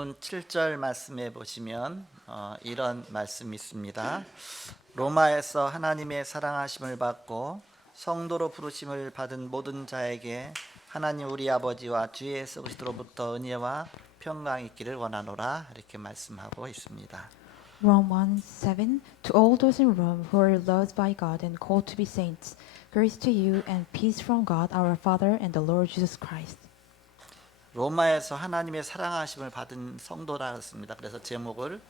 본문 7절 말씀에 보시면 이런 말씀이 있습니다. 로마에서 하나님의 사랑하심을 받고 성도로 부르심을 받은 모든 자에게 하나님 우리 아버지와 주 예수 그리스도로부터 은혜와 평강이 있기를 원하노라, 이렇게 말씀하고 있습니다. Rome 1:7 To all those in Rome who are loved by God and called to be saints, grace to you and peace from God our Father and the Lord Jesus Christ. 로마에서 하나님의 사랑하심을 받은 성도라 했습니다. 그래서 제목을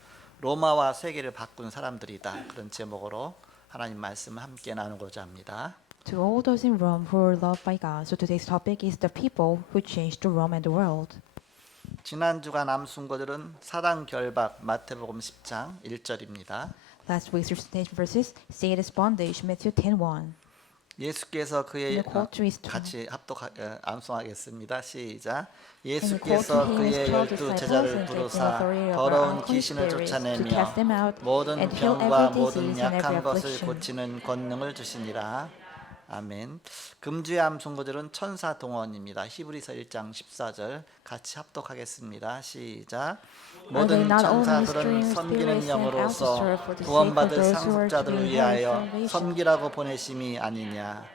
로마와 세계를 바꾼 사람들이다, 그런 제목으로 하나님 말씀을 함께 나누고자 합니다. To all those in Rome who are loved by God. So today's topic is the people who changed the Rome and the world. 지난 주간 암순고들은 사단 결박 마태복음 10장 1절입니다. Last week's recitation verses Satan's bondage Matthew 10:1. 예수께서 그의 And the call to his 같이 암송하겠습니다. 시작. And the call to 예수께서 him 그의 his 12 12 disciples 제자를 and gave them 부르사 authority over 더러운 unclean 귀신을 spirits to 쫓아내며 cast them out 모든 and heal 병과 every 모든 disease and every 약한 것을 affliction. 고치는 권능을 주시니라. 아멘. 금주의 암송구들은 천사 동원입니다. 히브리서 1장 14절 같이 합독하겠습니다. 시작. 모든 천사들은 섬기는 영으로서 구원받을 상속자들을 위하여 섬기라고 보내심이 아니냐.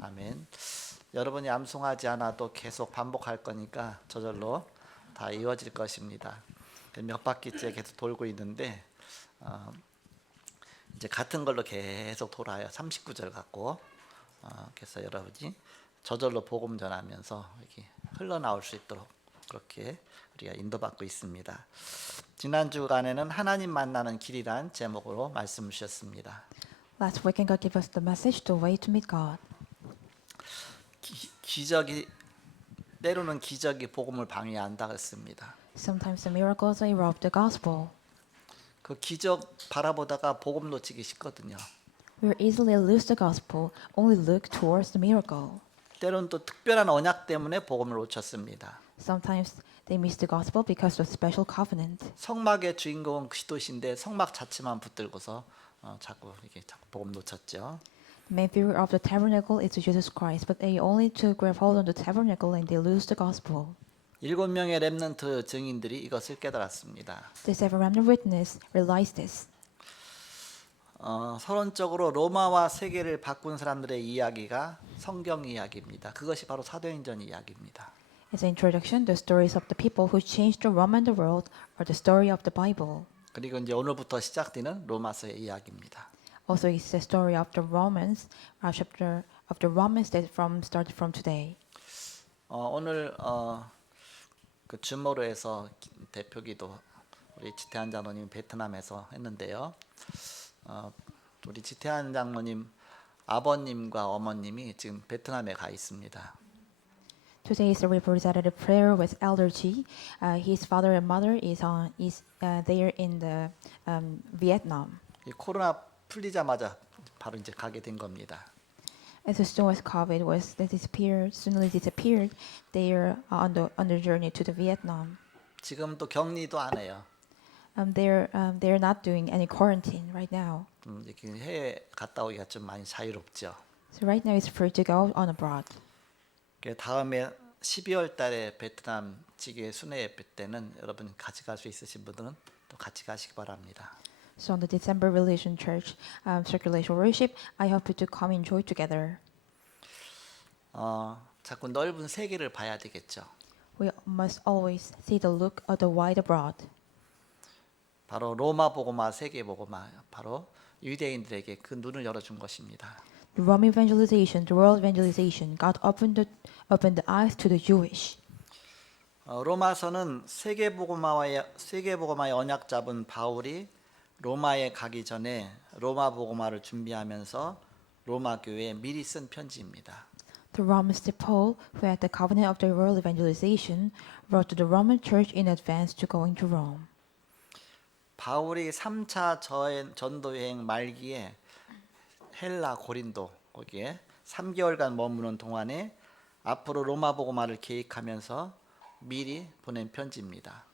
아멘. 여러분이 암송하지 않아도 계속 반복할 거니까 저절로 다 이어질 것입니다. 몇 바퀴째 계속 돌고 있는데 이제 같은 걸로 계속 돌아요. 39절 갖고. 그래서 여러분이 저절로 복음 전하면서 이렇게 흘러나올 수 있도록 그렇게 우리가 인도받고 있습니다. 지난 주간에는 하나님 만나는 길이란 제목으로 말씀을 주셨습니다. Last week God gave us the message the way to meet God. 기적이 때로는 기적이 복음을 방해한다 했습니다. Sometimes the miracles interrupt the gospel. 그 기적 바라보다가 복음 놓치기 쉽거든요. We easily lose the gospel, only look towards the miracle. 때로는 또 특별한 언약 때문에 복음을 놓쳤습니다. Sometimes they miss the gospel because of special covenant. 성막의 주인공은 그리스도신데 성막 자체만 붙들고서 자꾸 복음 놓쳤죠. The main figure of the tabernacle is Jesus Christ, but they only to grab hold on the tabernacle and they lose the gospel. 7명의 렘넌트 증인들이 이것을 깨달았습니다. The seven remnant witness realized this. 서론적으로 로마와 세계를 바꾼 사람들의 이야기가 성경 이야기입니다. 그것이 바로 사도행전 이야기입니다. As an introduction, the stories of the people who changed the Rome and the world are the story of the Bible. 그리고 이제 오늘부터 시작되는 로마서의 이야기입니다. Also, it's the story of the Romans, chapter of the Romans that started from today. 오늘 그 주모로에서 대표기도 우리 지태한 장로님 베트남에서 했는데요. 우리 지태한 장로님 아버님과 어머님이 지금 베트남에 가 있습니다. Today is the representative prayer with Elder G. His father and mother is there in the Vietnam. 이 코로나 풀리자마자 바로 이제 가게 된 겁니다. As soon as COVID was suddenly disappeared, they are on the journey to the Vietnam. 지금 또 격리도 안 해요. They're not doing any quarantine right now. 이렇게 해외 갔다 오기가 좀 많이 자유롭죠. So right now it's free to go on abroad. 다음에 12월 달에 베트남 지교회 순회 예배 때는 여러분 같이 갈 수 있으신 분들은 또 같이 가시기 바랍니다. So on the December Relation Church circulation worship, I hope you to come enjoy together. 자꾸 넓은 세계를 봐야 되겠죠. We must always see the look of the wide abroad. 바로 로마 복음화, 세계 복음화, 바로 유대인들에게 그 눈을 열어준 것입니다. The Rome evangelization, the world evangelization, God opened the eyes to the Jewish. 로마서는 세계 복음화의 언약 잡은 바울이 로마에 가기 전에 로마 복음화를 준비하면서 로마 교회에 미리 쓴 편지입니다. The Romans to Paul, who had the covenant of the world evangelization, wrote to the Roman church in advance to going to Rome. 바울이 3차 전도 여행 말기에 헬라 고린도 거기에 3개월간 머무는 동안에 앞으로 로마 복음화를 계획하면서 미리 보낸 편지입니다.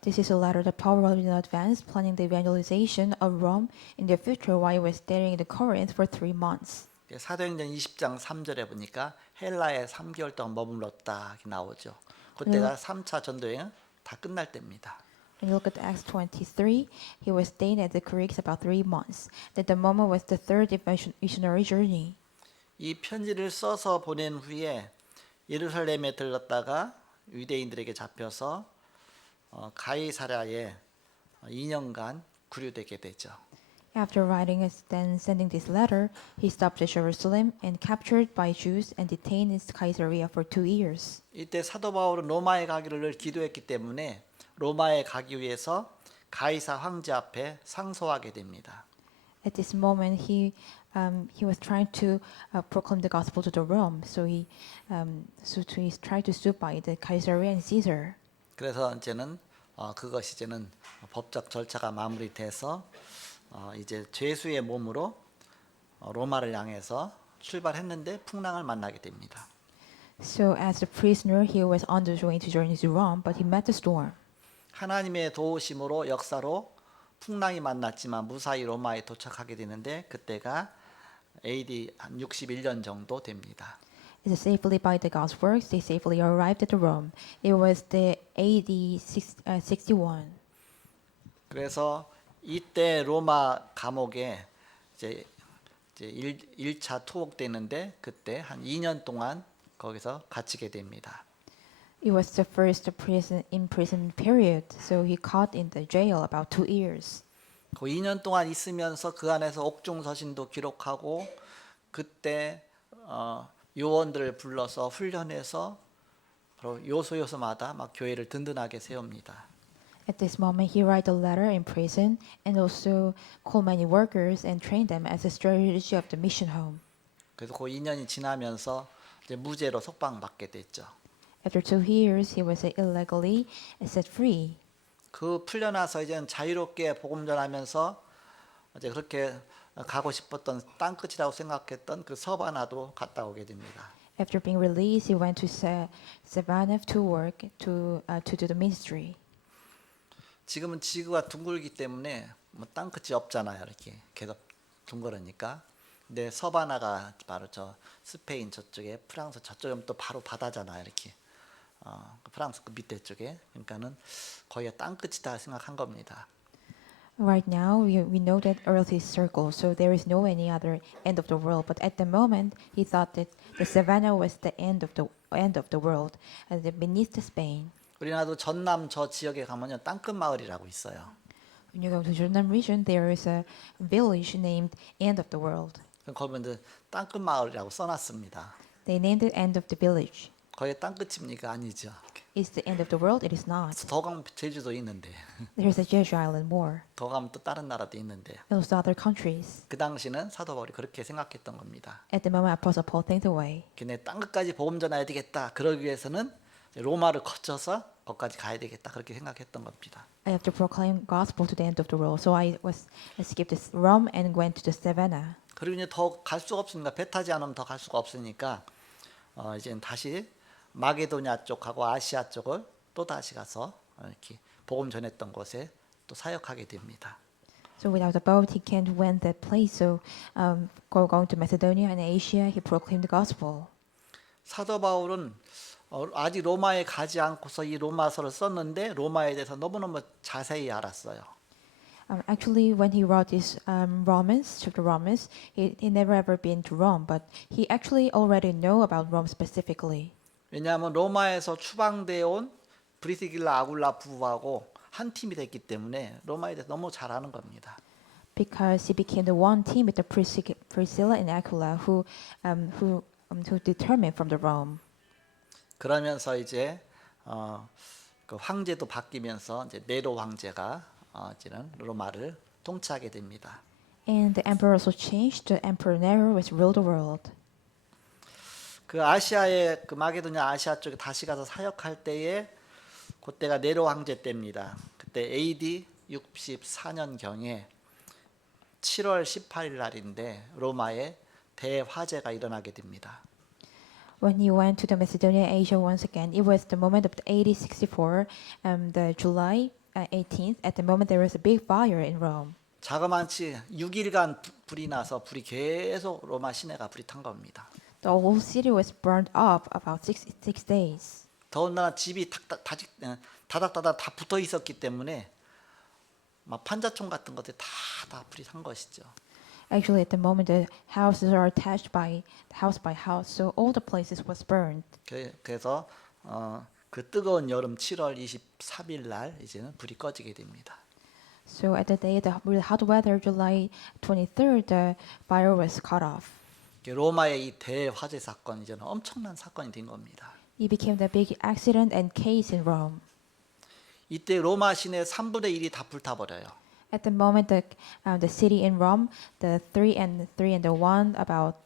This is a letter that Paul wrote in advance, planning the evangelization of Rome in the future while he was staying in Corinth for 3 months. 사도행전 20장 3절에 보니까 헬라에 3개월 동안 머물렀다 이렇게 나오죠. 그때가 3차 전도 여행 다 끝날 때입니다. When you look at Acts 23, he was staying at the Greeks about 3 months. At the moment was the third missionary journey. 이 편지를 써서 보낸 후에 예루살렘에 들렀다가 유대인들에게 잡혀서 가이사랴에 2년간 구류되게 되죠. After writing and sending this letter, he stopped at Jerusalem and captured by Jews and detained in Caesarea for 2 years. 이때 사도 바울은 로마에 가기를 기도했기 때문에 로마에 가기 위해서 가이사 황제 앞에 상소하게 됩니다. At this moment, he was trying to proclaim the gospel to the Rome, so he tried to sue by the Caesarea and Caesar. 그래서 이제는 그것이 이제는 법적 절차가 마무리돼서 이제 죄수의 몸으로 로마를 향해서 출발했는데 풍랑을 만나게 됩니다. So as a prisoner, he was on the way to journey to Rome, but he met the storm. 하나님의 도우심으로 역사로 풍랑이 만났지만 무사히 로마에 도착하게 되는데 그때가 AD 한 61년 정도 됩니다. It's safely by the God's works, they safely arrived at Rome. It was the AD 61. 그래서 이때 로마 감옥에 이제 1차 투옥되는데 그때 한 2년 동안 거기서 갇히게 됩니다. It was the first prison period, so he caught in the jail about 2 years. 그 2년 동안 있으면서 그 안에서 옥중서신도 기록하고 그때 요원들을 불러서 훈련해서 바로 요소요소마다 막 교회를 든든하게 세웁니다. At this moment, he wrote a letter in prison and also called many workers and trained them as a strategy of the mission home. 그래서 그 2년이 지나면서 이제 무죄로 석방받게 됐죠. After 2 years, he was illegally set free. 그 풀려나서 이제는 자유롭게 복음 전하면서 이제 그렇게 가고 싶었던 땅끝이라고 생각했던 그 서바나도 갔다 오게 됩니다. After being released, he went to Savannah to work to do the ministry. 지금은 지구가 둥글기 때문에 뭐 땅끝이 없잖아요. 이렇게 계속 둥그러니까. 근데 서바나가 바로 저 스페인 저쪽에 프랑스 저쪽이면 또 바로 바다잖아요. 이렇게 프랑스 그 밑에 쪽에 그러니까는 거의 땅끝이다 생각한 겁니다. Right now, we know that Earth is circle, so there is no any other end of the world. But at the moment, he thought that the Savannah was the end of the world, and beneath Spain. 우리나라도 전남 저 지역에 가면요 땅끝 마을이라고 있어요. When you go to Jeonnam region, there is a village named End of the World. 거기 이제 땅끝 마을이라고 써놨습니다. They named it End of the Village. 거기 땅끝입니까? 아니죠. Is the end of the world? It is not. 더 가면 제주도 있는데 There is a Jeju Island more. 더 가면 또 다른 나라도 있는데 And also other countries. 그 당시는 사도 바울이 그렇게 생각했던 겁니다. At the moment, Apostle Paul thinks away. 걔네 땅끝까지 복음 전해야 되겠다. 그러기 위해서는 로마를 거쳐서 거기까지 가야 되겠다. 그렇게 생각했던 겁니다. I have to proclaim gospel to the end of the world. So I skipped Rome and went to the Savannah. 그리고 이제 더 갈 수가 없으니까 배 타지 않으면 더 갈 수가 없으니까 이제 다시 마게도냐 쪽하고 아시아 쪽을 또 다시 가서 이렇게 복음 전했던 곳에 또 사역하게 됩니다. So without a boat, he can't went that place. So going to Macedonia and Asia, he proclaimed the gospel. 사도 바울은 아직 로마에 가지 않고서 이 로마서를 썼는데 로마에 대해서 너무너무 자세히 알았어요. Actually, when he wrote this chapter Romans, he never ever been to Rome, but he actually already know about Rome specifically. 왜냐하면 로마에서 추방되어 온 브리스길라 아굴라 부부하고 한 팀이 됐기 때문에 로마에 대해서 너무 잘 아는 겁니다. Because he became the one team with the Priscilla and Aquila who determined from the Rome. 그러면서 이제 그 황제도 바뀌면서 이제 네로 황제가 이제는 로마를 통치하게 됩니다. And the emperor also changed. The emperor Nero was ruled the world. 그 아시아의 그 마게도냐 아시아 쪽에 다시 가서 사역할 때에 그때가 네로 황제 때입니다. 그때 AD 64년 경에 7월 18일 날인데 로마에 대화재가 일어나게 됩니다. When he went to the Macedonia, Asia once again, it was the moment of the AD 64, the July 18th. At the moment, there was a big fire in Rome. 자그만치 6일간 불이 나서 불이 계속 로마 시내가 불이 탄 겁니다. The whole city was burned up about six days. 더군다나 집이 다닥다닥 다 붙어 있었기 때문에 막 판자촌 같은 것들이 다 불이 탄 것이죠. Actually, at the moment, the houses are attached by house by house, so all the places was burned. 그래서 그 뜨거운 여름 7월 23일 날 이제는 불이 꺼지게 됩니다. So at the day, the really hot weather, July 23rd, the fire was cut off. 로마의 이 대화재 사건 이제는 엄청난 사건이 된 겁니다. It became the big accident and case in Rome. 이때 로마 시내 3분의 1이 다 불타버려요. At the moment, the city in Rome, the three and the one about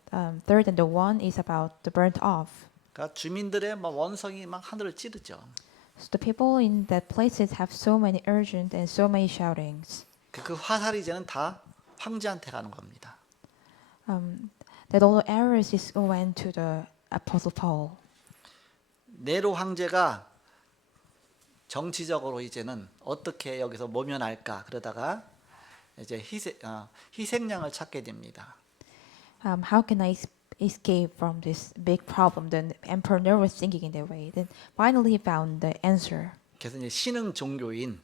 third and the one is about the burnt off. 그러니까 주민들의 막 원성이 막 하늘을 찌르죠. So the people in that places have so many urgent and so many shoutings. 그 화살이 이제는 다 황제한테 가는 겁니다. That all the arrows is went to the apostle Paul. 네로 황제가 정치적으로 이제는 어떻게 여기서 모면할까 그러다가 이제 희생양을 찾게 됩니다. How can I escape from this big problem? Then Emperor Nero was thinking in that way. Then finally he found the answer. 그래서 이제 신흥 종교인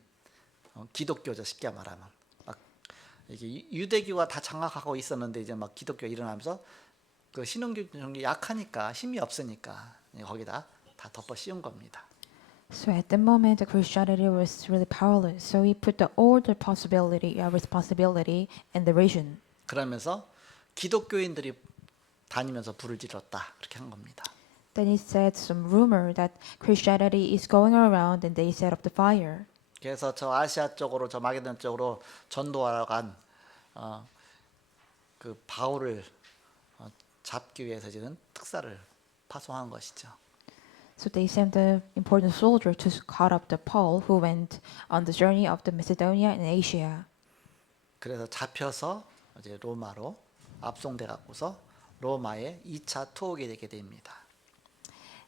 기독교죠 쉽게 말하면 막 이게 유대교가 다 장악하고 있었는데 이제 막 기독교 일어나면서 그 신흥 종교 약하니까 힘이 없으니까 거기다 다 덮어 씌운 겁니다. So at the moment, the Christianity was really powerless. So he put all the responsibility in the region. 그러면서 기독교인들이 다니면서 불을 질렀다 그렇게 한 겁니다. Then he said some rumor that Christianity is going around and they set up the fire. 그래서 저 아시아 쪽으로 저 마게도냐 쪽으로 전도하러 간 그 바울을 잡기 위해서 지금 특사를 파송한 것이죠. So they sent the important soldier to cut up the Paul who went on the journey of the Macedonia and Asia. 그래서 잡혀서 이제 로마로 압송돼 갖고서 로마에 2차 투옥이 되게 됩니다.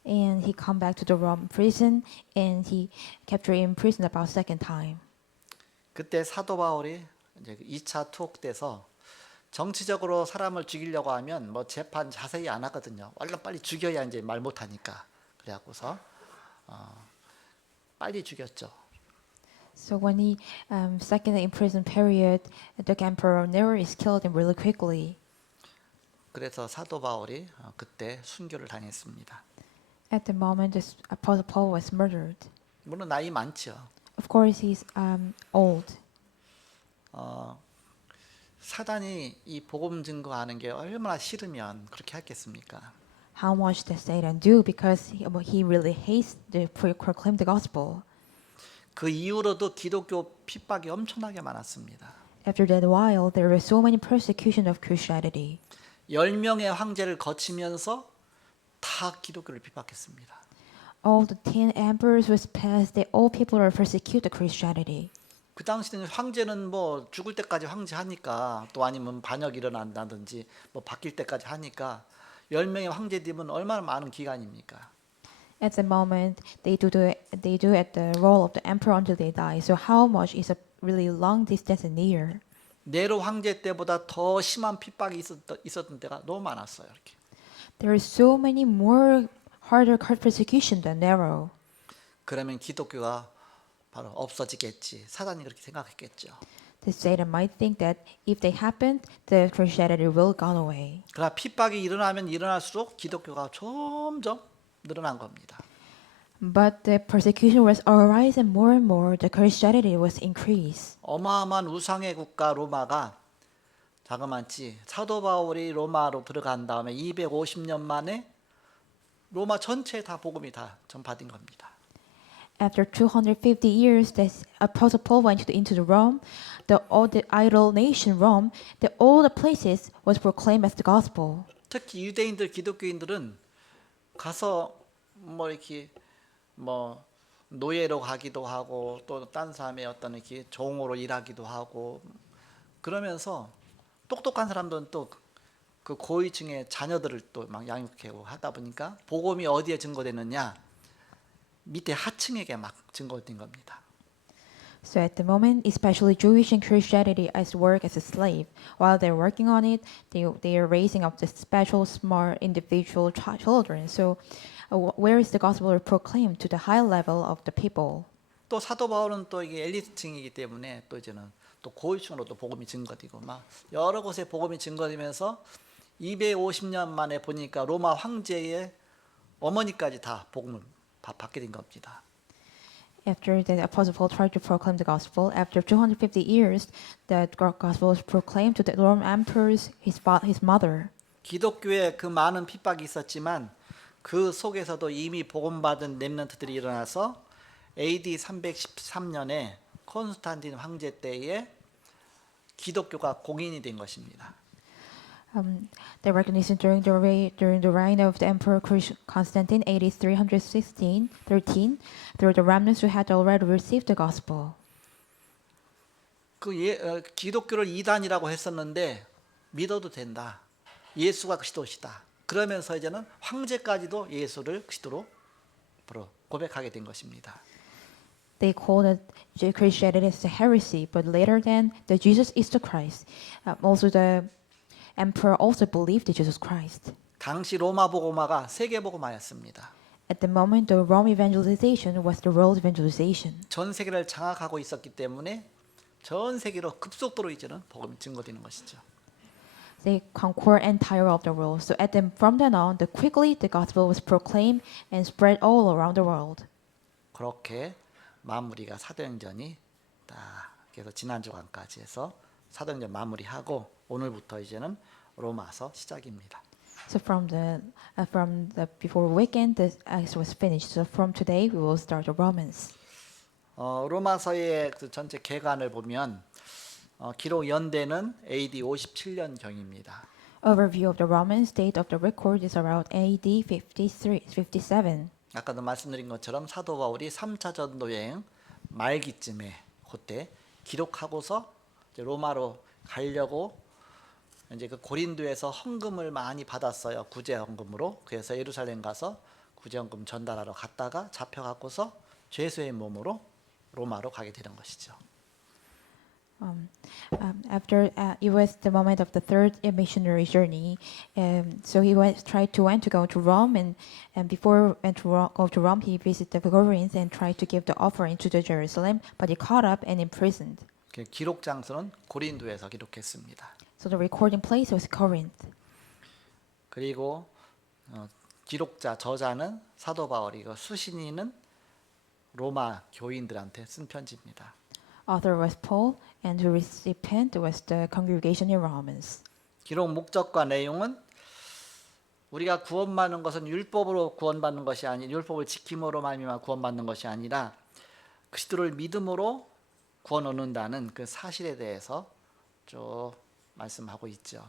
And he come back to the Rome prison and he captured in prison about second time. 그때 사도 바울이 이제 2차 투옥돼서 정치적으로 사람을 죽이려고 하면 뭐 재판 자세히 안 하거든요. 얼른 빨리 죽여야 이제 말 못하니까. 그래갖고서 빨리 죽였죠. So when he second in prison period, the Emperor Nero is killed him really quickly. 그래서 사도 바울이 그때 순교를 당했습니다. At the moment, the Apostle Paul was murdered. 물론 나이 많죠. Of course, he's old. 사단이 이 복음 증거하는 게 얼마나 싫으면 그렇게 했겠습니까? How much does Satan do? Because he really hates to proclaim the gospel. 그 이후로도 기독교 핍박이 엄청나게 많았습니다. After that while, there were so many persecution of Christianity. 10명의 황제를 거치면서 다 기독교를 핍박했습니다. All the 10 emperors was passed. That all people are persecuted Christianity. 그 당시에는 황제는 뭐 죽을 때까지 황제하니까 또 아니면 반역이 일어난다든지 뭐 바뀔 때까지 하니까 10명의 황제되면 얼마나 많은 기간입니까? At the moment, they do at the role of the emperor until they die. So how much is a really long distance in year? 네로 황제 때보다 더 심한 핍박이 있었던 때가 너무 많았어요. 이렇게. There is so many more harder persecution than Nero. 그러면 기독교가 바로 없어지겠지. 사단이 그렇게 생각했겠죠. The Satan might think that if they happened, the Christianity will gone away. 그러나 핍박이 일어나면 일어날수록 기독교가 점점 늘어난 겁니다. But the persecution was arising more and more. The Christianity was increased. 어마어마한 우상의 국가 로마가 자그마치 사도 바울이 로마로 들어간 다음에 250년 만에 로마 전체에 다 복음이 다 전파된 겁니다. After 250 years, the Apostle Paul went into the Rome, all the idol nation Rome, all the places was proclaimed as the gospel. 특히 유대인들, 기독교인들은 가서 뭐 이렇게 뭐 노예로 가기도 하고 또 딴 사람의 어떤 이렇게 종으로 일하기도 하고 그러면서 똑똑한 사람들은 또 그 고위층의 자녀들을 또 막 양육하고 하다 보니까 복음이 어디에 증거되느냐? 밑에 하층에게 막 증거된 겁니다. So at the moment, especially Jewish and Christianity as work as a slave. While they're working on it, they are raising up the special, smart, individual children. So where is the gospel proclaimed to the high level of the people? 또 사도 바울은 또 이게 엘리트층이기 때문에 또 이제는 또 고위층으로도 복음이 증거되고 막 여러 곳에 복음이 증거되면서 250년 만에 보니까 로마 황제의 어머니까지 다 복음을 받게 된 겁니다. After the Apostle Paul tried to proclaim the gospel, after 250 years, the gospel was proclaimed to the Roman emperors, his mother. 기독교에 그 많은 핍박이 있었지만 그 속에서도 이미 복음받은 렘넌트들이 일어나서 AD 313년에 콘스탄틴 황제 때에 기독교가 공인이 된 것입니다. The recognition during the reign of the Emperor Constantine, AD 313, through the remnants who had already received the gospel. 기독교를 이단이라고 했었는데 믿어도 된다. 예수가 그리스도시다. 그러면서 이제는 황제까지도 예수를 그리스도로 고백하게 된 것입니다. They called it Christianity as a heresy, but later then, the Jesus is the Christ. Also, the emperor also believed in Jesus Christ. 당시 로마 복음화가 세계 복음화였습니다. At the moment, the Rome evangelization was the world evangelization. 전 세계를 장악하고 있었기 때문에 전 세계로 급속도로 이제는 복음이 증거되는 것이죠. They conquered entire of the world. So from then on, quickly the gospel was proclaimed and spread all around the world. 그렇게 마무리가 사도행전이 딱 그래서 지난 주간까지 해서 사도행전 마무리하고 오늘부터 이제는 로마서 시작입니다. So from the before weekend, the Acts was finished. So from today, we will start the Romans. 로마서의 그 전체 개관을 보면 기록 연대는 AD 57년 경입니다. Overview of the Romans. Date of the record is around AD 57. 아까도 말씀드린 것처럼 사도 바울이 3차 전도 여행 말기쯤에 그때 기록하고서 이제 로마로 가려고 이제 그 고린도에서 헌금을 많이 받았어요. 구제 헌금으로. 그래서 예루살렘 가서 구제 헌금 전달하러 갔다가 잡혀갖고서 죄수의 몸으로 로마로 가게 되는 것이죠. After it was the moment of the third missionary journey, so he tried to go to Rome, and before go to Rome, he visited the Corinth and tried to give the offering to the Jerusalem, but he caught up and imprisoned. 기록 장소는 고린도에서 기록했습니다. So the recording place was Corinth. 그리고 기록자 저자는 사도 바울이고 수신인은 로마 교인들한테 쓴 편지입니다. Author was Paul, and the recipient was the congregation in Romans. 기록 목적과 내용은 우리가 구원받는 것은 율법으로 구원받는 것이 아니 율법을 지킴으로 말미암아 구원받는 것이 아니라 그리스도를 믿음으로 구원 얻는다는 그 사실에 대해서 쭉 말씀하고 있죠.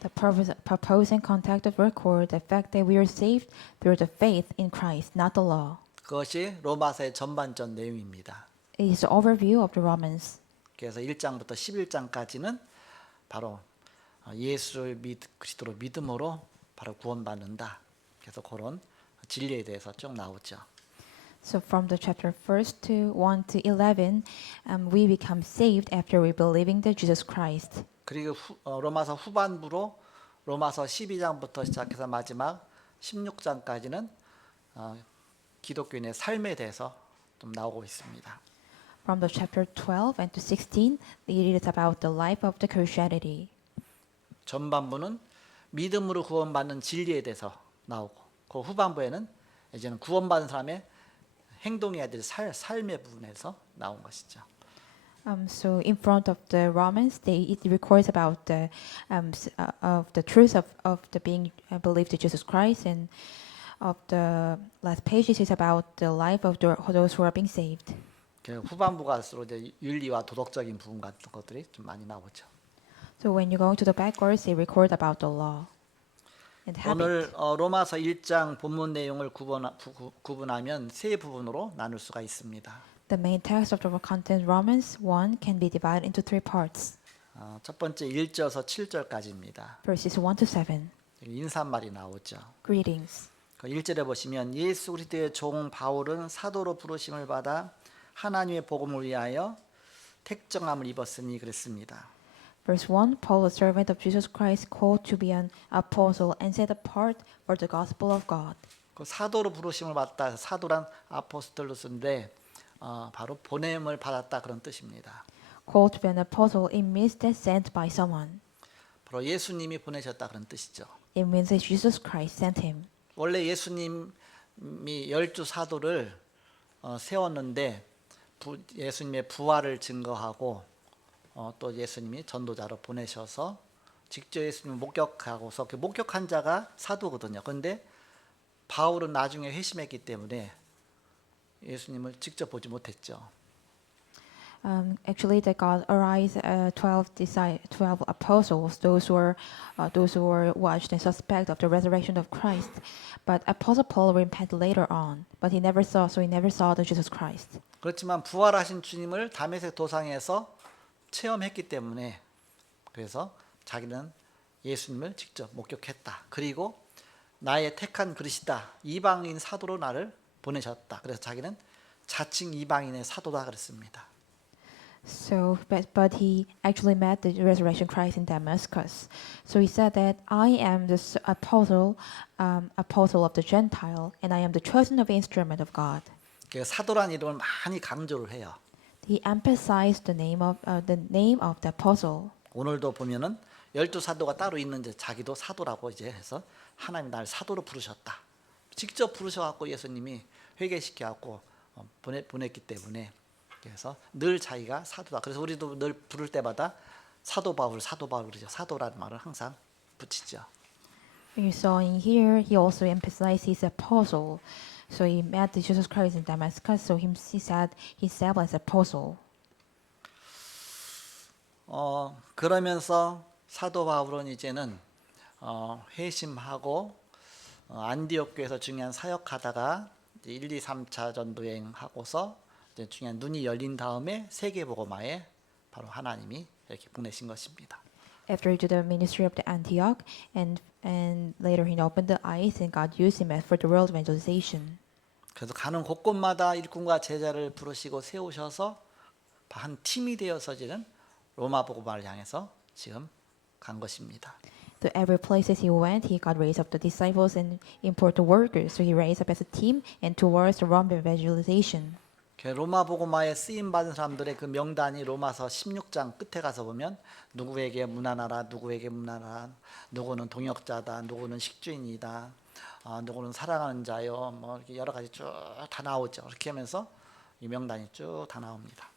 The purpose and content of record the fact that we are saved through the faith in Christ, not the law. 그것이 로마서의 전반전 내용입니다. It is the overview of the Romans. 그래서 1장부터 11장까지는 바로 예수를 그리스도로 믿음으로 바로 구원받는다. 그래서 그런 진리에 대해서 쭉 나오죠. So from the chapter 1 to 1 to 11, we become saved after we believing that Jesus Christ. 그리고 로마서 후반부로 로마서 12장부터 시작해서 마지막 16장까지는 기독교인의 삶에 대해서 좀 나오고 있습니다. From the chapter 12 and to 16, it is about the life of the Christianity. 전반부는 믿음으로 구원받는 진리에 대해서 나오고 그 후반부에는 이제는 구원받은 사람의 행동해야 될 삶의 부분에서 나온 것이죠. So in front of the Romans, it records about of the truth of the being believed in Jesus Christ, and of the last pages is about the life of those who are being saved. 후반부가 갈수록 이제 윤리와 도덕적인 부분 같은 것들이 좀 많이 나오죠. So when you go to the backwards, they record about the law and 오늘 habit. 로마서 1장 본문 내용을 구분하면 세 부분으로 나눌 수가 있습니다. The main text of the content Romans 1 can be divided into three parts. 첫 번째 1절에서 7절까지입니다. Verses 1 to 7. 인사말이 나오죠. Greetings. 그 1절에 보시면 예수 그리스도의 종 바울은 사도로 부르심을 받아 하나님의 복음을 위하여 택정함을 입었으니 그랬습니다. Verse 1, Paul, a servant of Jesus Christ, called to be an apostle and set apart for the gospel of God. 그 사도로 부르심을 받다 사도란 아포스톨로스인데 바로 보냄을 받았다 그런 뜻입니다. Called to be an apostle, it means that sent by someone. 바로 예수님이 보내셨다 그런 뜻이죠. It means that Jesus Christ sent him. 원래 예수님이 열두 사도를 세웠는데 예수님의 부활을 증거하고 또 예수님이 전도자로 보내셔서 직접 예수님을 목격하고서 그 목격한 자가 사도거든요. 그런데 바울은 나중에 회심했기 때문에 예수님을 직접 보지 못했죠. Actually, that God arise 12 apostles, those who were watched and suspect of the resurrection of Christ. But Apostle Paul repented later on, but he never saw the Jesus Christ. 그렇지만 부활하신 주님을 다메섹 도상에서 체험했기 때문에 그래서 자기는 예수님을 직접 목격했다. 그리고 나의 택한 그릇이다. 이방인 사도로 나를 보내셨다. 그래서 자기는 자칭 이방인의 사도다 그랬습니다. So, but he actually met the resurrection Christ in Damascus. So he said that I am the apostle of the Gentile, and I am the chosen of instrument of God. 사도란 이름을 많이 강조를 해요. He emphasized the name of the apostle. 오늘도 보면은 12사도가 따로 있는데 자기도 사도라고 이제 해서 하나님이 날 사도로 부르셨다. 직접 부르셔갖고 예수님이 회개시켜갖고 보냈기 때문에 그래서 늘 자기가 사도다. 그래서 우리도 늘 부를 때마다 사도 바울 그러죠. 사도라는 말을 항상 붙이죠. You saw in here, he also emphasized his apostle. So he met Jesus Christ in Damascus. So he said himself as apostle. 그러면서 사도 바울은 이제는 회심하고 안디옥 교회에서 중요한 사역하다가 1, 2, 3차 전도 여행하고서 이제 중요한 눈이 열린 다음에 세계복음화에 바로 하나님이 이렇게 보내신 것입니다. After he did the ministry of the Antioch, and later he opened the eyes, and God used him for the world evangelization. 그래서 가는 곳곳마다 일꾼과 제자를 부르시고 세우셔서 한 팀이 되어서 지금 로마 복음화를 향해서 지금 간 것입니다. To every place as he went, he God raised up the disciples and important workers. So he raised up as a team and towards the Roman evangelization. 로마 복음화에 쓰임 받은 사람들의 그 명단이 로마서 16장 끝에 가서 보면 누구에게 문안하라, 누구에게 문안하라, 누구는 동역자다, 누구는 식주인이다, 누구는 사랑하는 자요, 뭐 이렇게 여러 가지 쭉 다 나오죠. 이렇게 하면서 이 명단이 쭉 다 나옵니다.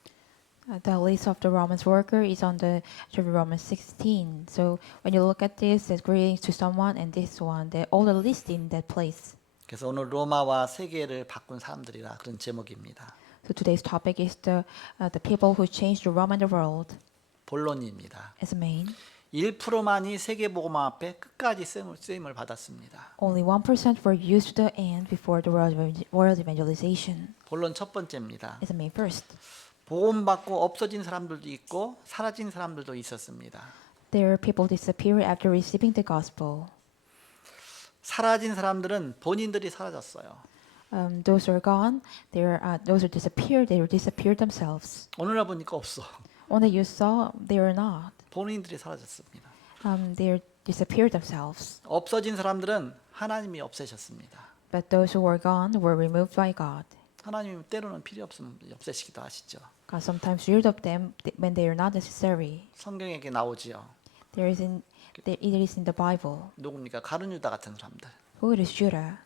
The list of the Romans worker is on the Romans 16. So when you look at this, it's greetings to someone and this one. They're all listed in that place. 그래서 오늘 로마와 세계를 바꾼 사람들이라 그런 제목입니다. So today's topic is the people who changed the Rome and the world. 본론입니다. As a main, 1%만이 세계복음화 앞에 끝까지 쓰임을 받았습니다. only 1% were used to the end before the world evangelization. 본론 첫 번째입니다. As a main first, 복음 받고 없어진 사람들도 있고 사라진 사람들도 있었습니다. there are people disappear after receiving the gospel. 사라진 사람들은 본인들이 사라졌어요. Those who are gone, those who disappeared, they disappeared themselves. 오늘날 보니까 없어. Only you saw, they are not. 본인들이 사라졌습니다. They disappeared themselves. 없어진 사람들은 하나님이 없애셨습니다. But those who were gone were removed by God. 하나님이 때로는 필요 없으면 없애시기도 하시죠. God sometimes rid of them when they are not necessary. 성경에 이렇게 나오지요. It is in the Bible. 누굽니까? 가룟유다 같은 사람들. Who is Judah?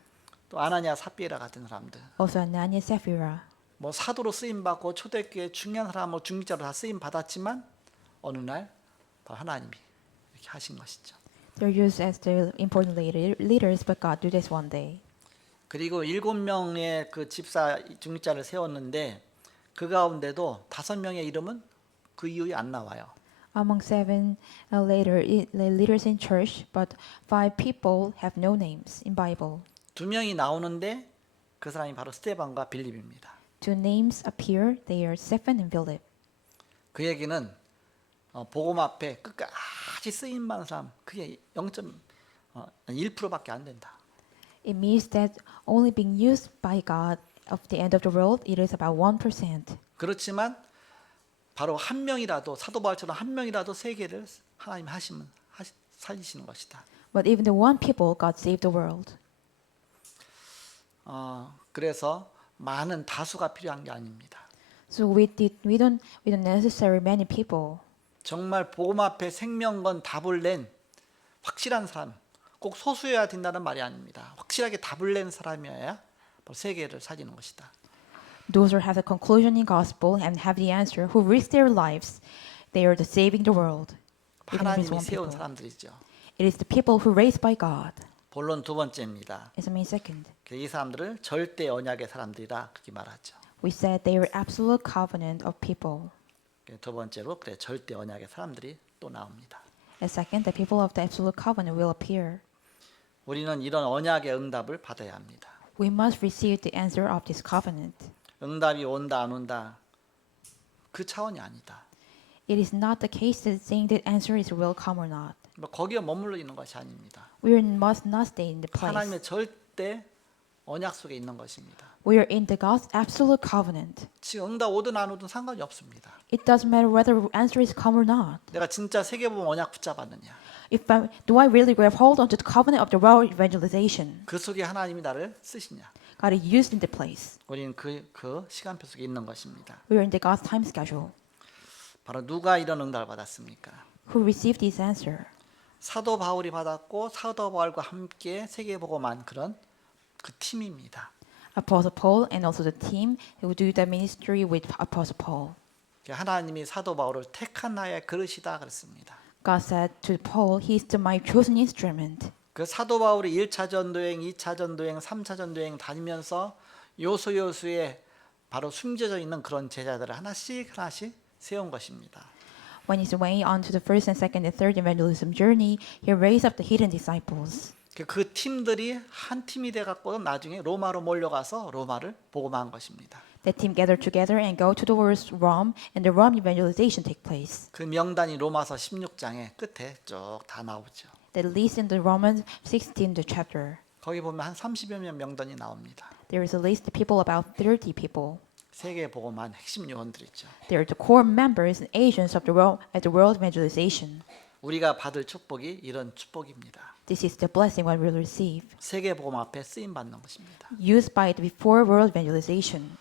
또 아나니아 삽비라 같은 사람들. Also Ananias, Sapphira. 뭐 사도로 쓰임 받고 초대교회 중요한 사람으로 중직자로 다 쓰임 받았지만 어느 날 바로 하나님이 이렇게 하신 것이죠. They're used as the important leaders, but God did this one day. 그리고 7명의 그 집사 중직자를 세웠는데 그 가운데도 5명의 이름은 그 이후에 안 나와요. Among 7 leaders in church, but 5 people have no names in Bible. 2명이 나오는데 그 사람이 바로 스테반과 빌립입니다. 2 names appear. They are Stephen and Philip. 그 얘기는 복음 앞에 끝까지 쓰임 받은 사람 그게 0.1%밖에 안 된다. It means that only being used by God of the end of the world, it is about 1%. 그렇지만 바로 한 명이라도 사도 바울처럼 한 명이라도 세계를 하나님 살리시는 것이다. But even the one people, God saved the world. 그래서 많은 다수가 필요한 게 아닙니다. So we don't necessarily many people. 정말 복음 앞에 생명건 답을 낸 확실한 사람, 꼭 소수여야 된다는 말이 아닙니다. 확실하게 답을 낸 사람이어야 바로 세계를 살리는 것이다. Those who have the conclusion in gospel and have the answer, who risk their lives, they are the saving the world. Even if it's 하나님이 one 세운 people. 사람들이죠. It is the people who raised by God. 본론 두 번째입니다. As a main second, 이 사람들을 절대 언약의 사람들이라 그렇게 말하죠. we said they were absolute covenant of people. 두 번째로 그래 절대 언약의 사람들이 또 나옵니다. As second, the people of the absolute covenant will appear. 우리는 이런 언약의 응답을 받아야 합니다. We must receive the answer of this covenant. 응답이 온다 안 온다 그 차원이 아니다. It is not the case that saying that answer is will come or not. 뭐 거기에 머물러 있는 것이 아닙니다. We must not stay in the place. 하나님의 절대 언약 속에 있는 것입니다. We are in the God's absolute covenant. 지금 응답 오든 안 오든 상관이 없습니다. It doesn't matter whether answer is come or not. 내가 진짜 세계복음 언약 붙잡았느냐. Do I really grab hold onto the covenant of the world evangelization? 그 속에 하나님이 나를 쓰시냐. God is used in the place. 우리는 그 시간표 속에 있는 것입니다. We are in the God's time schedule. 바로 누가 이런 응답을 받았습니까? Who received this answer? 사도 바울이 받았고 사도 바울과 함께 세계복음한 그런 그 팀입니다. Apostle Paul and also the team who do the ministry with Apostle Paul. 하나님이 사도 바울을 택한 나의 그릇이다 그랬습니다. God said to Paul, he is my chosen instrument. 그 사도 바울이 1차 전도행, 2차 전도행, 3차 전도행 다니면서 요소요소에 바로 숨겨져 있는 그런 제자들을 하나씩 세운 것입니다. When he's away on to the first and second and third evangelism journey, he raised up the hidden disciples. 그 팀들이 한 팀이 돼 갖고 나중에 로마로 몰려가서 로마를 복음한 것입니다. The team gathered together and go to the world's Rome, and the Rome evangelization take place. 그 명단이 로마서 16장의 끝에 쭉 다 나오죠. That list in the Romans 16 the chapter. 거기 보면 한 30여 명 명단이 나옵니다. There is a list of people about 30 people. 세계 복음한 핵심 요원들이죠. They are the core members and agents of the world evangelization. 우리가 받을 축복이 이런 축복입니다. This is the blessing what we will receive. 세계 복음 앞에 쓰임 받는 것입니다. Used by the before world evangelization.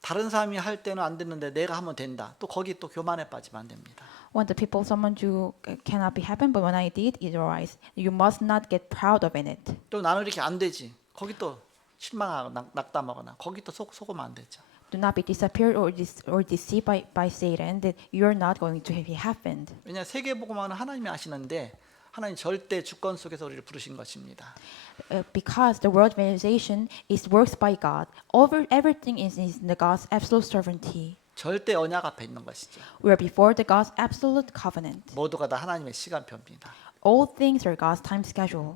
다른 사람이 할 때는 안 됐는데 내가 하면 된다. 또 거기 또 교만에 빠지면 안 됩니다. When the people someone do cannot be happen, but when I did, it arise. You must not get proud of in it. 또 나는 이렇게 안 되지. 거기 또 실망하고 낙담하거나 거기 또 속으면 안 되죠. Do not be disappeared or deceived by Satan that you are not going to have happened. 왜냐 세계 복음화는 하나님이 하시는데 하나님 절대 주권 속에서 우리를 부르신 것입니다. Because the world evangelization is works by God. Everything is in the God's absolute sovereignty. 절대 언약 앞에 있는 것이죠. We are before the God's absolute covenant. 모두가 다 하나님의 시간표입니다. All things are God's time schedule.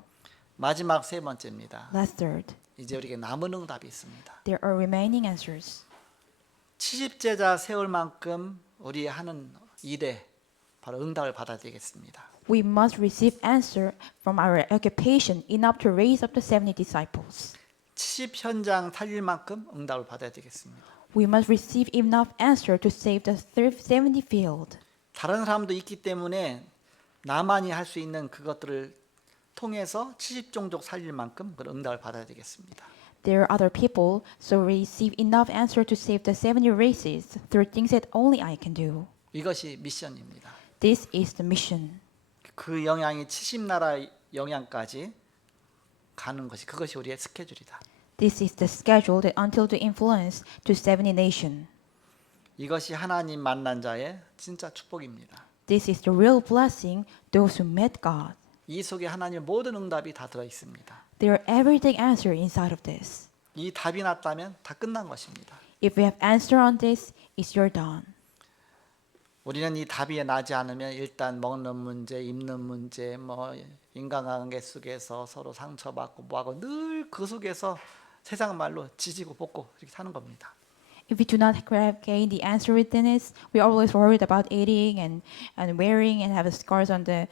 마지막 세 번째입니다. Last third, 이제 우리에게 남은 응답이 있습니다. there are remaining answers. 70제자 세울 만큼 우리 하는 일에 바로 응답을 받아야 되겠습니다. We must receive answer from our occupation enough to raise up the 70 disciples. 70 현장 살릴 만큼 응답을 받아야 되겠습니다. We must receive enough answer to save the 70 field. 다른 사람도 있기 때문에 나만이 할 수 있는 그것들을 통해서 70종족 살릴 만큼 그런 응답을 받아야 되겠습니다. There are other people, so receive enough answer to save the 70 races through things that only I can do. 이것이 미션입니다. This is the mission. 그 영향이 70나라 영향까지 가는 것이 그것이 우리의 스케줄이다. This is the schedule that until the influence to 70 nation. 이것이 하나님 만난 자의 진짜 축복입니다. This is the real blessing those who met God. 이 속에 하나님의 모든 응답이 다 들어 있습니다. There are everything answer inside of this. 이 답이 났다면 다 끝난 것입니다. If we have answer on this, it's your done. 우리는 이 답이 나지 않으면 일단 먹는 문제, 입는 문제, 뭐 인간관계 속에서 서로 상처받고 뭐하고 늘 그 속에서 세상 말로 지지고 볶고 이렇게 사는 겁니다. If we do not gain the answer within us, we are always worried about eating and wearing and have scars on the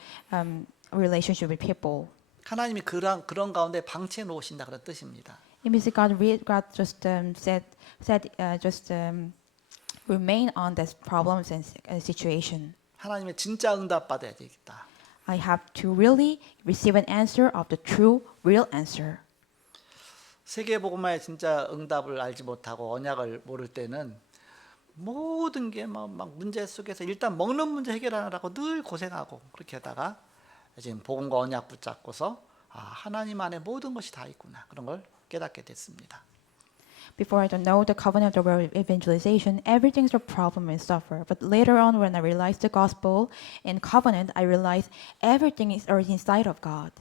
relationship with people. 하나님이 그런 가운데 방치해 놓으신다 그런 뜻입니다. It means that God just remain on these problems and situation. 하나님의 진짜 응답 받아야 되겠다. I have to really receive an answer of the true, real answer. 세계 복음화의 진짜 응답을 알지 못하고 언약을 모를 때는 모든 게 막 문제 속에서 일단 먹는 문제 해결하느라고 늘 고생하고 그렇게 하다가 지금 복음과 언약 붙잡고서 하나님 안에 모든 것이 다 있구나 그런 걸 깨닫게 됐습니다. Before I don't know the covenant of evangelization, everything's a problem and suffer. But later on, when I realized the gospel and covenant, I realized everything is already inside of God.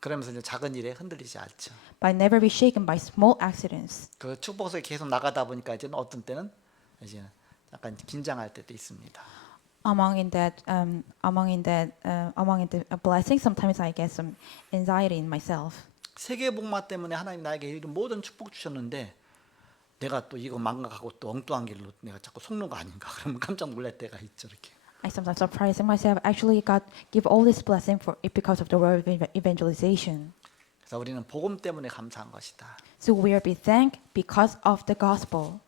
그러면서 이제 작은 일에 흔들리지 않죠. But never be shaken by small accidents. 그 축복속에 계속 나가다 보니까 이제는 어떤 때는 이제 약간 긴장할 때도 있습니다. Among the blessings, sometimes I get some anxiety in myself. 세계 복마 때문에 하나님 나에게 이런 모든 축복 주셨는데 내가 또 이거 망각하고 또 엉뚱한 길로 내가 자꾸 속는 거 아닌가 그러면 깜짝 놀랄 때가 있죠 이렇게. I sometimes surprise myself. Actually, God give all this blessing for it because of the word of evangelization. 그래서 우리는 복음 때문에 감사한 것이다. So we are be thanked because of the gospel.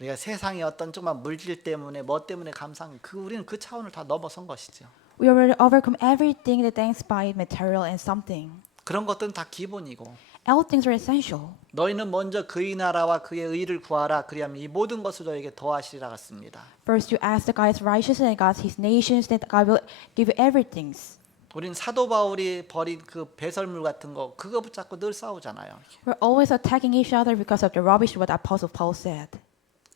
우리가 세상의 어떤 조그만 물질 때문에 뭐 때문에 감사한 우리는 그 차원을 다 넘어선 것이죠. We already overcome everything that thanks by material and something. 그런 것들은 다 기본이고 All things are essential. 너희는 먼저 그의 나라와 그의 의를 구하라 그리하면 이 모든 것을 너에게 더하시리라 같습니다. First, you ask the God's righteousness and God's His nations, that God will give you everything. 우린 사도 바울이 버린 그 배설물 같은 거 그거 붙잡고 늘 싸우잖아요. We're always attacking each other because of the rubbish what Apostle Paul said.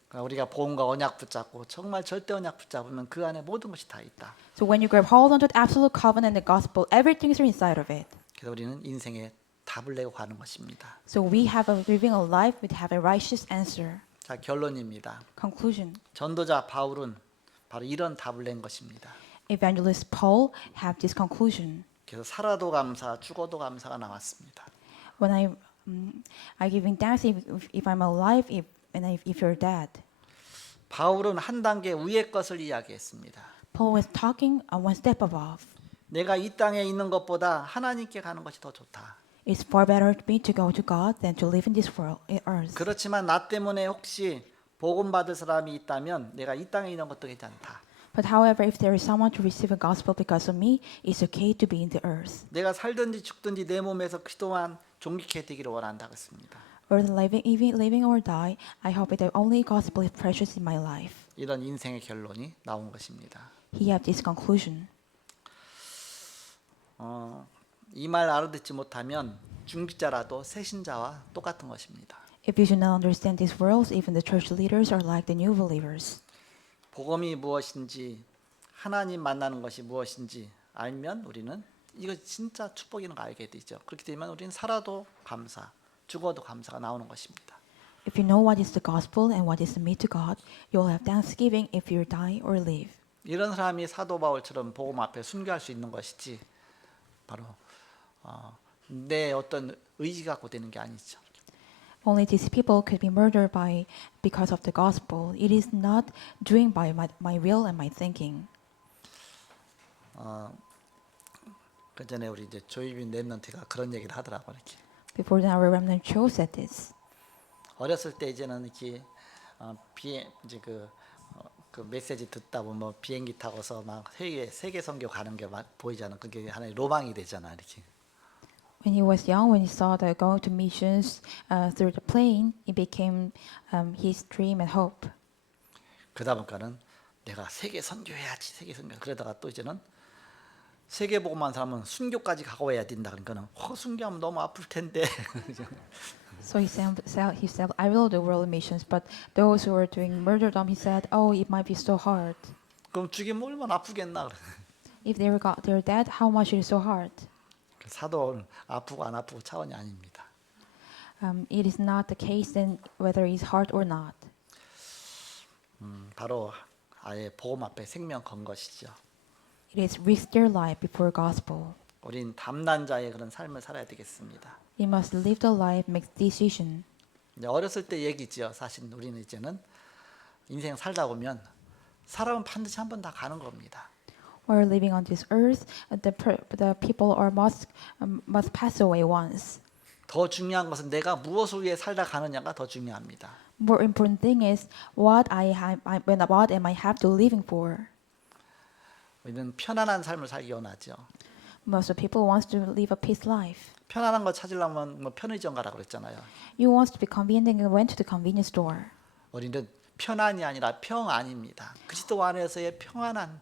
그러니까 우리가 복음과 언약 붙잡고 정말 절대 언약 붙잡으면 그 안에 모든 것이 다 있다. So when you grab hold onto the absolute covenant and the gospel, everything is inside of it. 그래서 우리는 인생에 답을 내고 가는 것입니다. So we have a living a life, we have a righteous answer. 자, 결론입니다. Conclusion. 전도자 바울은 바로 이런 답을 낸 것입니다. Evangelist Paul have this conclusion. 그래서 살아도 감사, 죽어도 감사가 나왔습니다. When I giving thanks if I'm alive, if you're dead. 바울은 한 단계 위의 것을 이야기했습니다. Paul was talking one step above. 내가 이 땅에 있는 것보다 하나님께 가는 것이 더 좋다. It's far better to me to go to God than to live in this world, in earth. 그렇지만 나 때문에 혹시 복음 받을 사람이 있다면 내가 이 땅에 있는 것도 괜찮다. But however, if there is someone to receive a gospel because of me, it's okay to be in the earth. 내가 살든지 죽든지 내 몸에서 그동안 존귀케 되기를 원한다고 했습니다. Whether living or die, I hope that only gospel is precious in my life. 이런 인생의 결론이 나온 것입니다. He had this conclusion. 이 말 알아듣지 못하면 중직자라도 새신자와 똑같은 것입니다. If you do not understand these words, even the church leaders are like the new believers. 복음이 무엇인지 하나님 만나는 것이 무엇인지 알면 우리는 이거 진짜 축복이라는 걸 알게 되죠. 그렇게 되면 우리는 살아도 감사, 죽어도 감사가 나오는 것입니다. If you know what is the gospel and what is the meat to God, you will have thanksgiving if you die or live. 이런 사람이 사도 바울처럼 복음 앞에 순교할 수 있는 것이지 바로 내 어떤 의지 갖고 되는 게 아니죠. Only these people could be murdered because of the gospel. It is not doing by my will and my thinking. 그 전에 우리 이제 조이빈 랩런트가 그런 얘기를 하더라고 이렇게. Before then, our remnant Cho said this. 어렸을 때 이제는 이렇게 이제 그 메시지 듣다 보면 뭐 비행기 타고서 막 세계 선교 가는 게 막 보이잖아. 그게 하나의 로망이 되잖아 이렇게. When he was young, when he saw the going to missions through the plane, it became his dream and hope. 그러다 보니까는 내가 세계 선교해야지 세계 선교. 그러다가 또 이제는 세계 복음한 사람은 순교까지 가고 해야 된다. 그러니까는 순교하면 너무 아플 텐데. So he said, I will do world missions, but those who are doing martyrdom, he said, oh, it might be so hard. 그럼 죽이면 얼마나 아프겠나. If they're dead, how much it is so hard? 사도는 아프고 안 아프고 차원이 아닙니다. It is not the case then whether it's hard or not. 바로 아예 복음 앞에 생명 건 것이죠. It is risk their life before gospel. 우린 담난 자의 그런 삶을 살아야 되겠습니다. They must live the life, make decision. 이제 어렸을 때 얘기죠. 사실 우리는 이제는 인생 살다 보면 사람은 반드시 한 번 다 가는 겁니다. While living on this earth, the people must pass away once. 더 중요한 것은 내가 무엇을 위해 살다 가느냐가 더 중요합니다. More important thing is what am I have to living for? 우리는 편안한 삶을 살기 원하죠. Most of people wants to live a peace life. 편안한 거 찾으려면 뭐 편의점 가라 그랬잖아요. You want to be convenient and went to the convenience store. 우리는 편안이 아니라 평안입니다. 그리스도 안에서의 평안한,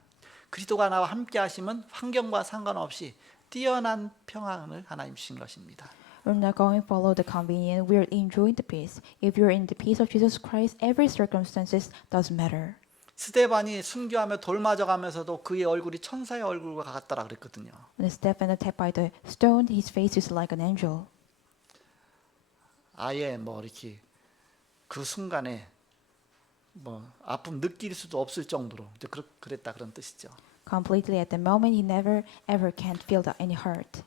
그리스도가 나와 함께 하시면 환경과 상관없이 뛰어난 평안을 하나님 주신 것입니다. We're not going to follow the convenient. We're enjoying the peace. If you're in the peace of Jesus Christ, every circumstances doesn't matter. 스데반이 순교하며 돌 맞아가면서도 그의 얼굴이 천사의 얼굴과 같다라 그랬거든요. When Stephen attacked by the stone, his face is like an angel. 아예 뭐 이렇게 그 순간에 뭐 아픔 느낄 수도 없을 정도로 이제 그랬다 그런 뜻이죠. Completely at the moment, he never ever can't feel any hurt.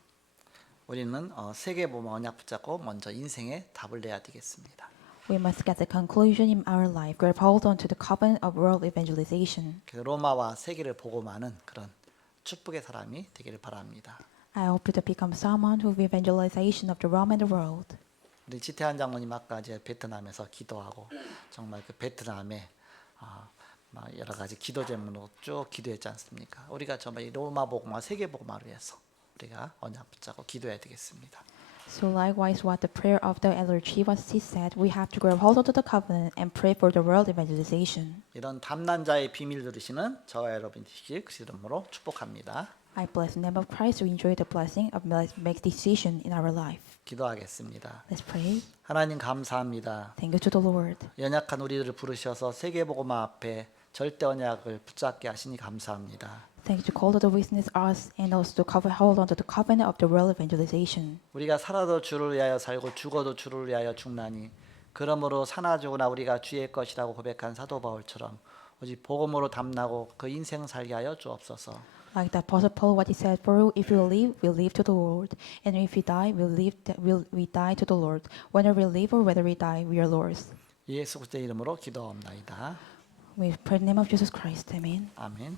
우리는 세계보험 언약 붙잡고 먼저 인생의 답을 내야 되겠습니다. We must get the conclusion in our life. Grab hold onto the covenant of world evangelization. 그래서 로마와 세계를 보고만은 그런 축복의 사람이 되기를 바랍니다. I hope to become someone who will evangelization of the Rome and the world. 우리 지태한 장로님 아까 이제 베트남에서 기도하고 정말 그 베트남에 막 여러 가지 기도 제목으로 쭉 기도했지 않습니까? 우리가 정말 이 로마 복음화 세계 복음화를 위해서 우리가 언약 붙잡고 기도해야 되겠습니다. So likewise, what the prayer of the elder chief was, he said, we have to grab hold onto the covenant and pray for the world evangelization. 이런 담난 자의 비밀 들으시는 저와 여러분 되시길 그 이름으로 축복합니다. I bless the name of Christ to enjoy the blessing of make decision in our life. 기도하겠습니다. Let's pray. 하나님 감사합니다. Thank you to the Lord. 연약한 우리들을 부르셔서 세계 복음화 앞에 절대 언약을 붙잡게 하시니 감사합니다. Thank you to call to the witness us and also to hold on to the covenant of the world evangelization. 우리가 살아도 주를 위하여 살고 죽어도 주를 위하여 죽나니 그러므로 사나 죽으나 우리가 주의 것이라고 고백한 사도 바울처럼 오직 복음으로 담나고 그 인생 살게 하여 주옵소서. Like the Apostle Paul, what he said, for if we live, we live to the Lord, and if we die, we die to the Lord. Whether we live or whether we die, we are Lord's. 예수 그리스도의 이름으로 기도합나이다. We pray in the name of Jesus Christ. Amen. 아멘.